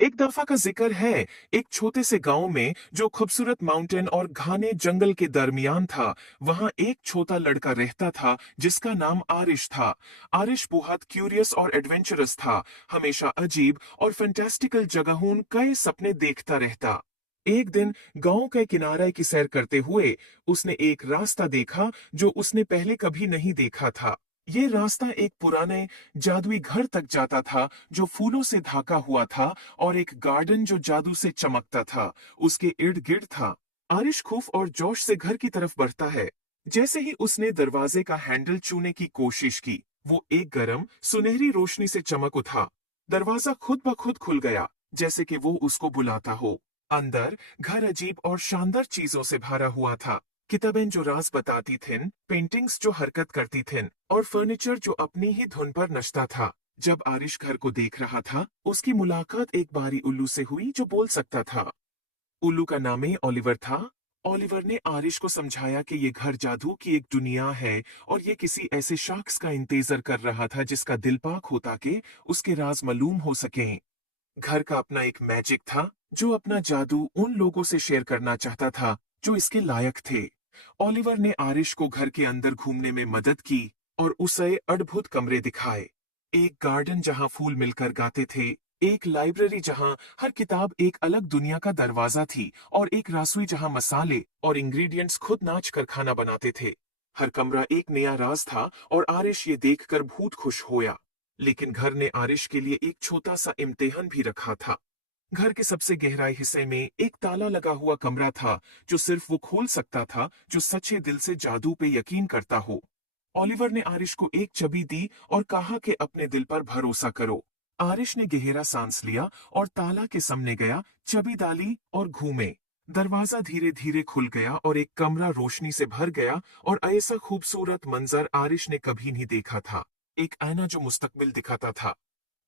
एक दफा का जिक्र है, एक छोटे से गांव में जो खूबसूरत माउंटेन और घने जंगल के दरमियान था। वहां एक छोटा लड़का रहता था जिसका नाम आरिश था। आरिश बहुत क्यूरियस और एडवेंचरस था, हमेशा अजीब और फैंटास्टिकल जगहों कई सपने देखता रहता। एक दिन गांव के किनारे की सैर करते हुए उसने एक रास्ता देखा जो उसने पहले कभी नहीं देखा था। ये रास्ता एक पुराने जादुई घर तक जाता था जो फूलों से ढका हुआ था, और एक गार्डन जो जादू से चमकता था उसके इर्द गिर्द था। आरिश खूफ और जोश से घर की तरफ बढ़ता है। जैसे ही उसने दरवाजे का हैंडल छूने की कोशिश की, वो एक गरम सुनहरी रोशनी से चमक उठा। दरवाजा खुद ब खुद खुल गया, जैसे कि वो उसको बुलाता हो। अंदर घर अजीब और शानदार चीजों से भरा हुआ था। किताबें जो राज बताती थीं, पेंटिंग्स जो हरकत करती थीं, और फर्नीचर जो अपनी ही धुन पर नचता था। जब आरिश घर को देख रहा था, उसकी मुलाकात एक बारी उल्लू से हुई जो बोल सकता था। उल्लू का नाम ही ओलिवर था। ओलिवर ने आरिश को समझाया कि ये घर जादू की एक दुनिया है, और ये किसी ऐसे शख्स का इंतजार कर रहा था जिसका दिल पाक होता कि उसके राज मालूम हो सकें। घर का अपना एक मैजिक था, जो अपना जादू उन लोगों से शेयर करना चाहता था जो इसके लायक थे। ओलिवर ने आरिश को घर के अंदर घूमने में मदद की और उसे अद्भुत कमरे दिखाए। एक गार्डन जहां फूल मिलकर गाते थे, एक लाइब्रेरी जहां हर किताब एक अलग दुनिया का दरवाजा थी, और एक रसोई जहां मसाले और इंग्रेडिएंट्स खुद नाच कर खाना बनाते थे। हर कमरा एक नया राज था, और आरिश ये देखकर बहुत खुश होया। लेकिन घर ने आरिश के लिए एक छोटा सा इम्तिहान भी रखा था। घर के सबसे गहराई हिस्से में एक ताला लगा हुआ कमरा था, जो सिर्फ वो खोल सकता था जो सच्चे दिल से जादू पे यकीन करता हो। ओलिवर ने आरिश को एक चाबी दी और कहा कि अपने दिल पर भरोसा करो। आरिश ने गहरा सांस लिया और ताला के सामने गया, चाबी डाली और घूमे। दरवाजा धीरे धीरे खुल गया और एक कमरा रोशनी से भर गया, और ऐसा खूबसूरत मंजर आरिश ने कभी नहीं देखा था। एक आईना जो मुस्तकबिल दिखाता था।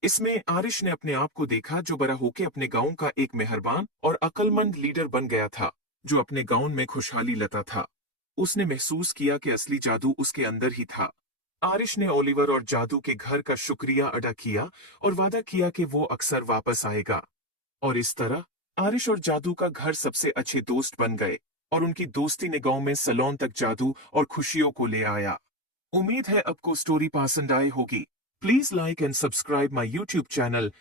इसमें आरिश ने अपने आप को देखा जो बड़ा होके अपने गांव का एक मेहरबान और अक्लमंद लीडर बन गया था, जो अपने गांव में खुशहाली लाता था। उसने महसूस किया कि असली जादू उसके अंदर ही था। आरिश ने ओलिवर और जादू के घर का शुक्रिया अदा किया और वादा किया कि वो अक्सर वापस आएगा। और इस तरह आरिश और जादू का घर सबसे अच्छे दोस्त बन गए, और उनकी दोस्ती ने गांव में सलोन तक जादू और खुशियों को ले आया। उम्मीद है आपको स्टोरी पसंद आई होगी। Please like and subscribe my YouTube channel